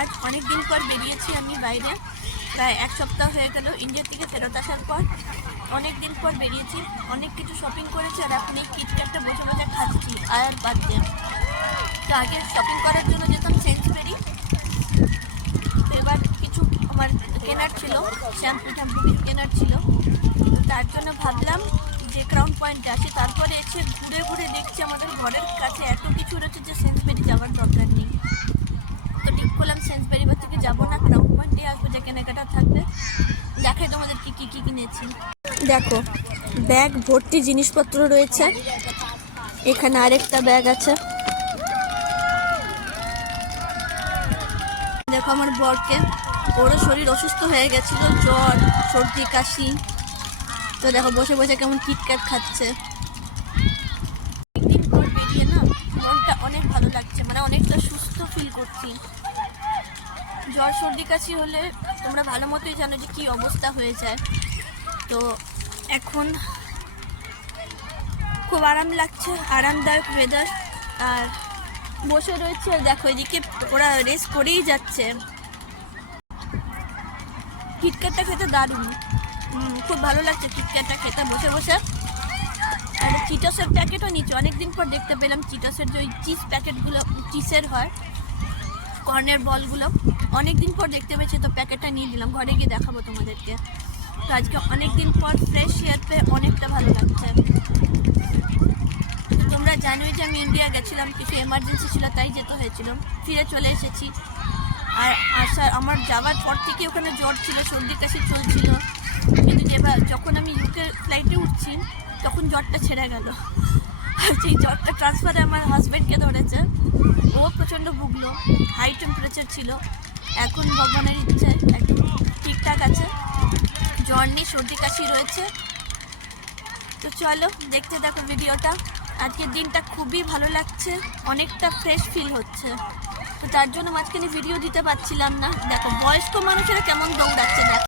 আজ অনেক দিন পর বেরিয়েছি আমি বাইরে, প্রায় এক সপ্তাহ হয়ে গেল ইন্ডিয়া থেকে ফেরত আসার পর। অনেক দিন পর বেরিয়েছি, অনেক কিছু শপিং করেছি আর এখন এই কিটক্যাটটা বসে বসে খাচ্ছি আর বাদ দিয়ে। তো আগে শপিং করার জন্য যেতাম সেন্সবেরি, তো এবার কিছু আমার কেনার ছিল, শ্যাম্পু কেনার ছিল, তার জন্য ভাবলাম যে ক্রাউন পয়েন্টে আসি। তারপরে এসে ঘুরে ঘুরে দেখছি আমাদের ঘরের কাছে এত কিছু রয়েছে যে সেন্সবেরি যাওয়ার দরকার নেই। তো ঠিক করলাম সেন্সবেরি বা থেকে যাবো না, ক্রাউন পয়েন্টে আসবো, যে কেনাকাটা থাকবে। দেখাই তোমাদের কি কি কি কিনেছি। দেখো, ব্যাগ ভর্তি জিনিসপত্র রয়েছে। এখানে আরেকটা ব্যাগ আছে। দেখো আমার বরকে, ওর শরীর অসুস্থ হয়ে গেছিল, জ্বর সর্দি কাশি, তো দেখো বসে বসে কেমন কিটক্যাট খাচ্ছে। একদিন পর বেরিয়ে না মনটা অনেক ভালো লাগছে, মানে অনেকটা সুস্থ ফিল করছি। জ্বর সর্দি কাশি হলে তোমরা ভালো মতোই জানো যে কী অবস্থা হয়ে যায়। তো এখন খুব আরাম লাগছে, আরামদায়ক ওয়েদার। আর বসে রয়েছে, দেখো এদিকে ওরা রেস করেই যাচ্ছে। কিটক্যাটটা খেতে দারুণ, খুব ভালো লাগছে কিটক্যাটটা খেতে বসে বসে। আর চিটাসের প্যাকেটও নিচ্ছে, অনেকদিন পর দেখতে পেলাম চিটাসের যে ওই চিজ প্যাকেটগুলো, চিজের হয় কর্নের বলগুলো, অনেকদিন পর দেখতে পেয়েছি, তো প্যাকেটটা নিয়ে দিলাম, ঘরে গিয়ে দেখাবো তোমাদেরকে। তো আজকে অনেকদিন পর ফ্রেশ এয়ার পেয়ে অনেকটা ভালো লাগছে। তোমরা জানোই যে আমি ইন্ডিয়া গেছিলাম, কিছু এমার্জেন্সি ছিল তাই যেতে হয়েছিল, ফিরে চলে এসেছি। আর আমার যাওয়ার পর থেকে ওখানে জ্বর ছিল, সর্দি কাশি চলছিল, কিন্তু এবার যখন আমি ইউকে ফ্লাইটে উঠছি তখন জ্বরটা ছেড়ে গেল। আর সেই জ্বরটা ট্রান্সফারে আমার হাজব্যান্ডকে ধরেছে, ও প্রচণ্ড ভুগলো, হাই টেম্পারেচার ছিল। এখন ভগবানের ইচ্ছায় একদম ঠিকঠাক আছে, জ্বর নেই, সর্দি কাশি রয়েছে। তো চলো দেখতে থাকো ভিডিওটা। আজকের দিনটা খুবই ভালো লাগছে, অনেকটা ফ্রেশ ফিল হচ্ছে। তো তার জন্য মাঝখানে ভিডিও দিতে পারছিলাম না। দেখো বয়স্ক মানুষেরা কেমন দৌড়াচ্ছে, দেখো।